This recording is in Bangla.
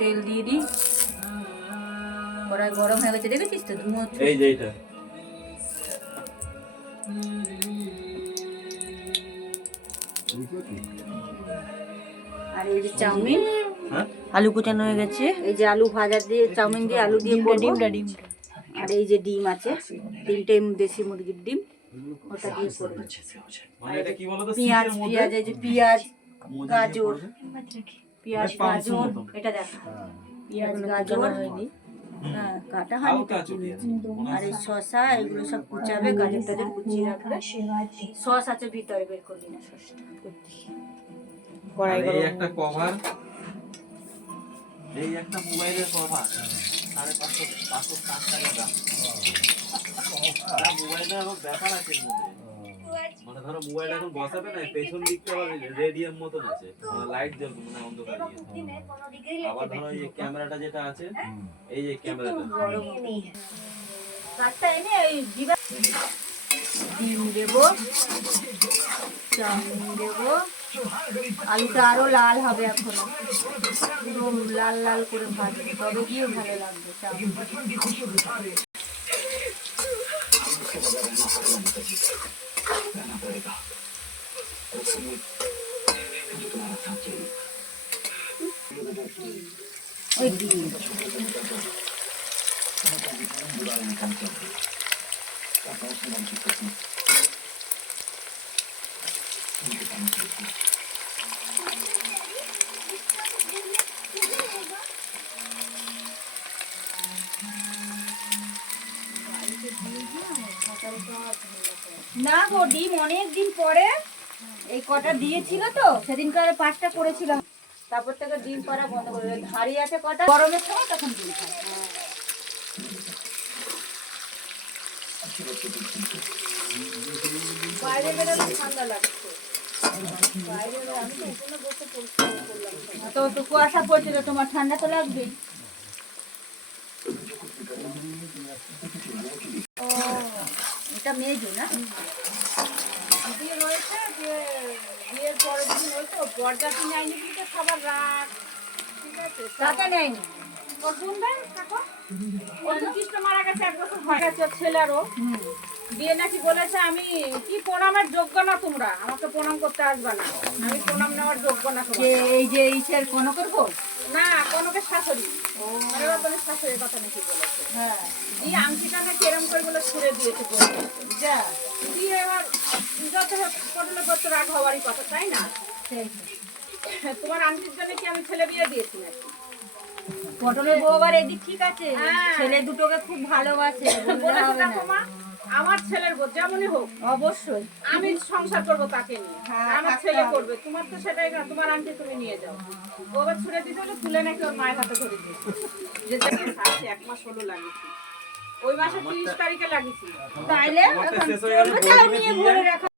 তেল দিয়ে দিই। কড়াই গরম হয়ে গেছে, দেখেছিস তো ধুঁয়ো। এই যে এটা আর এই যে চাউমিন, হ্যাঁ আলু কুচানো হয়ে গেছে। এই যে আলু ভাজা দিয়ে চাউমিন দিয়ে আলু দিয়ে করবো। আর এই যে ডিম আছে, 3টে দেশি মুরগির ডিম, ওটা দিয়ে করবো। মানে এটা কি বলতো, পেঁয়াজ শীতের মধ্যে পেঁয়াজ এই যে পেঁয়াজ গাজর, পেঁয়াজ মানে পাঁচশো গাজর, মতো। এটা দেখো পেঁয়াজ গাজর হ্যাঁ কাটা হয়নি তো। হালকা চুটি আছে মনে আর এই শসা এগুলো সব কুচাবে, গাজর টাজর কুচিয়ে রাখবে। সস আছে ভিতরে, বের করবি না সসটা। আর এই একটা কভার, এই একটা মোবাইলের কভার 550 টাকা দাম। মোবাইলের আবার ব্যাপার আছে এর মধ্যে, মানে ধরো মোবাইল এখন বসাবে না, পেছন দিকটা আবার রেডিয়াম মতন আছে, মানে লাইট জ্বলবে, মানে অন্ধকার দিয়ে। আবার ধরো এই ক্যামেরাটা যেটা আছে, এই যে ক্যামেরাটা কাঠটা এনে এই ডিম দেবো, চাউমিন দেবো। আলুটা আরো লাল হবে, এখনো পুরো লাল লাল করে ভাজবে, তবে গিয়ে ভালো লাগবে চাউমিন। ওই ডিম না গো, ডিম অনেক দিন পরে এই কটা দিয়েছিল তো, সেদিনকার 5টা করেছিলাম, তারপর থেকে ডিম পাড়া বন্ধ করে দিল। হাড়ি আছে কটা, গরমের সময় তখন ডিম খায়। বাইরে বেরোলে ঠান্ডা লাগছে, বাইরে আমি তো এখানে বসে পরিষ্কার করলাম। তো কুয়াশা পড়ছে তো, তোমার ঠান্ডা তো লাগবেই। ও এটা মেজো না, বিয়ে রয়েছে যে বিয়ের পরের দিন হয়তো বরযাত্রী নেয়নি, কিন্তু খাবার রাত, ঠিক আছে টাকা নেয়নি। ওর শুনবেন থাকো, ওর কৃষ্ণ মারা গেছে 1 বছর হয়ে গেছে, ছেলেরও দিয়ে নাকি বলেছে আমি কি প্রণামের যোগ্য না, তোমরা আমাকে প্রণাম করতে আসবে না, আমি প্রণাম নেওয়ার যোগ্য না। এই যে ইসের কোনো করবো না, কোনোকে শাশুড়ি বলে শাশুড়ির কথা নাকি বলেছে। হ্যাঁ দিয়ে আংটিটা নাকি এরম করে বলে ছুড়ে দিয়েছে যা দিয়ে, এবার যত পটলে কত রাগ হওয়ারই কথা, তাই না? তোমার আংটির জন্য কি আমি ছেলে বিয়ে দিয়েছি নাকি? পটলের বউ আবার এদিক ঠিক আছে, ছেলে দুটোকে খুব ভালোবাসে, আমার ছেলের বউ যেমনই হোক অবশ্যই আমি সংসার করব তাকে নিয়ে, আমার ছেলে করবে। তোমার তো সেটাই না, তোমার আন্টি তুমি নিয়ে যাও। ও আবার ছুড়ে দিতে হলে তুলে নাকি ওর মায়ের হাতে ধরে দিয়েছে, যে 1 মাস হলো লাগিয়েছি, ওই মাসে 30 তারিখে লাগিয়েছি, তাইলে এখন চলবে, তাও নিয়ে ভরে রাখা।